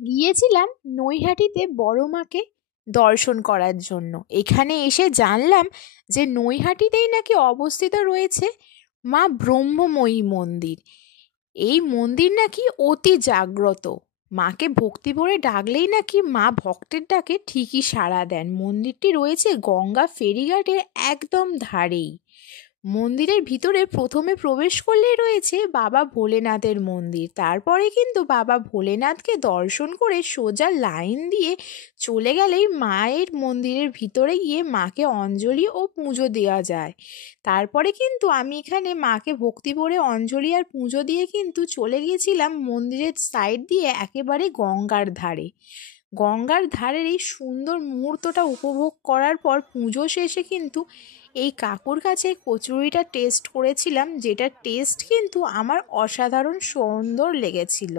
গিয়েছিলাম নৈহাটিতে বড় মাকে দর্শন করার জন্য। এখানে এসে জানলাম যে নৈহাটিতেই নাকি অবস্থিত রয়েছে মা ব্রহ্মময়ী মন্দির। এই মন্দির নাকি অতি জাগ্রত। মাকে ভক্তি ভরে ডাকলেই নাকি মা ভক্তের ডাকে ঠিকই সাড়া দেন। মন্দিরটি রয়েছে গঙ্গা ফেরিঘাটের একদম ধারেই। মন্দিরের ভিতরে প্রথমে প্রবেশ করলেই রয়েছে বাবা ভোলেনাথের মন্দির। তারপরে কিন্তু বাবা ভোলেনাথকে দর্শন করে সোজা লাইন দিয়ে চলে গেলেই মায়ের মন্দিরের ভিতরে গিয়ে মাকে অঞ্জলি ও পুজো দেওয়া যায়। তারপরে কিন্তু আমি এখানে মাকে ভক্তি ভরে অঞ্জলি আর পুজো দিয়ে কিন্তু চলে গিয়েছিলাম মন্দিরের সাইড দিয়ে একেবারে গঙ্গার ধারে। গঙ্গার ধারের এই সুন্দর মুহূর্তটা উপভোগ করার পর পুজো শেষে কিন্তু এই কাকুর কাছে কচুরিটা টেস্ট করেছিলাম, যেটা টেস্ট কিন্তু আমার অসাধারণ সুন্দর লেগেছিল।